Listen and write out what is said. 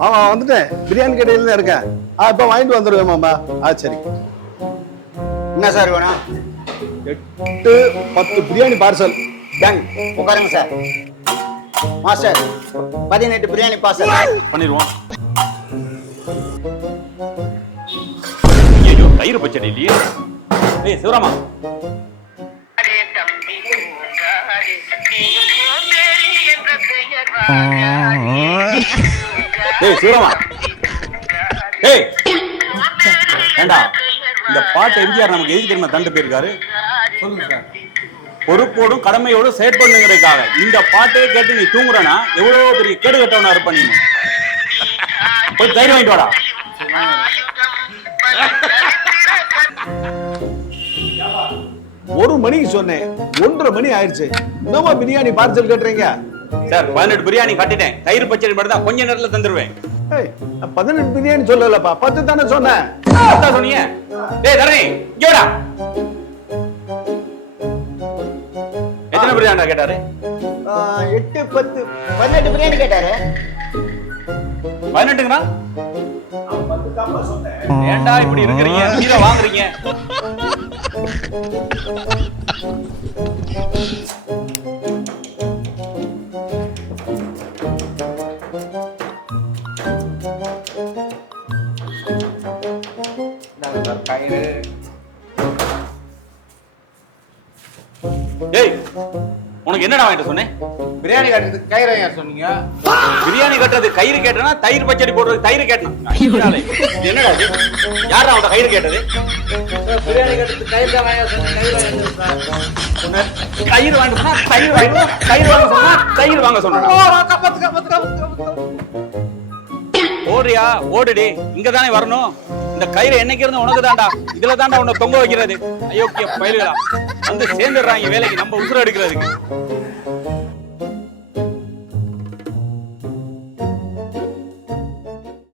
மாமா வந்துட்டேன். பிரியாணி கடையில தான் இருக்கேன். இப்போ வாங்கிட்டு வந்துடுவேன் மாமா. சரி. என்ன சார் வேணும்? 8-10 பிரியாணி பார்சல். டன். உட்காருங்க சார். மாஸ்டர் 18 பிரியாணி பார்சல் பண்ணிடுவோம். ஐயோ தயிர் பச்சடி இல்லையே. ஏய் சிவராமா, ஏய் சிவராமா, ஏய் ஏண்டா இந்த பாட்டு எம்ஜிஆர் நமக்கு எதுக்கு தெரியுமா தண்டு போயிருக்காரு? சொல்லுங்க சார். பொறுப்போடும் கடமையோடும் செயற்படுங்கிறதுக்காக இந்த பாட்டே கேட்டு நீ தூங்குறனா எவ்வளவு பெரிய கேடு கட்டவனா இருப்ப நீ. போய் தயிர் வாங்கிட்டு வாடா. 1 மணிக்கு சொன்னேன், 1:30 மணி ஆயிடுச்சு. என்னமா பிரியாணி பார்சல் கட்டுறீங்க? சார் 18 பிரியாணி கட்டிட்டேன். தயிர் பச்சடி மட்டும் தான் கொஞ்ச நேரத்துல தந்துருவேன். 18 பிரியாணி சொல்லலப்பா, 10 தானே சொன்னேன். அதான் சொன்னீங்க. டேய் தரணி இங்க வாடா. எத்தனை பிரியாணி கேட்டாரு? 8 10 18 பிரியாணி கேட்டாரு. 18ங்கண்ணா? ஏண்டா இப்படி இருக்கிறீங்க? கீரை வாங்குறீங்க? ஏய் உனக்கு என்னடா வாங்கிட்டு சொன்னேன்? பிரியாணி கட்டுறதுக்கு கயிறு யார் சொன்னீங்க? பிரியாணி கட்டுறது கயிறு கேட்டனா, தயிர் பச்சடி போடுறது தயிர் கேட்டனா? என்னடா இது? யாரா அவன் கயிறு கேட்டது? பிரியாணி கட்டுறதுக்கு கயிறு தான் வாங்க சொன்னீங்க. கயிறு வாங்க சொன்னா தயிர் வாங்க, கயிறு வாங்க சொன்னா தயிர் வாங்க சொன்னா. ஓடுறியா? ஓடுடி. இங்க தானே வரணும். இந்த கயிறு என்னைக்கு இருந்து உனக்கு தான்டா. இதுல தான்டா உன்னை தொங்க வைக்கிறது. அயோக்கிய பயலுகளா வந்து சேர்ந்துடுறாங்க வேலைக்கு, நம்ம உசுர எடுக்கிறதுக்கு.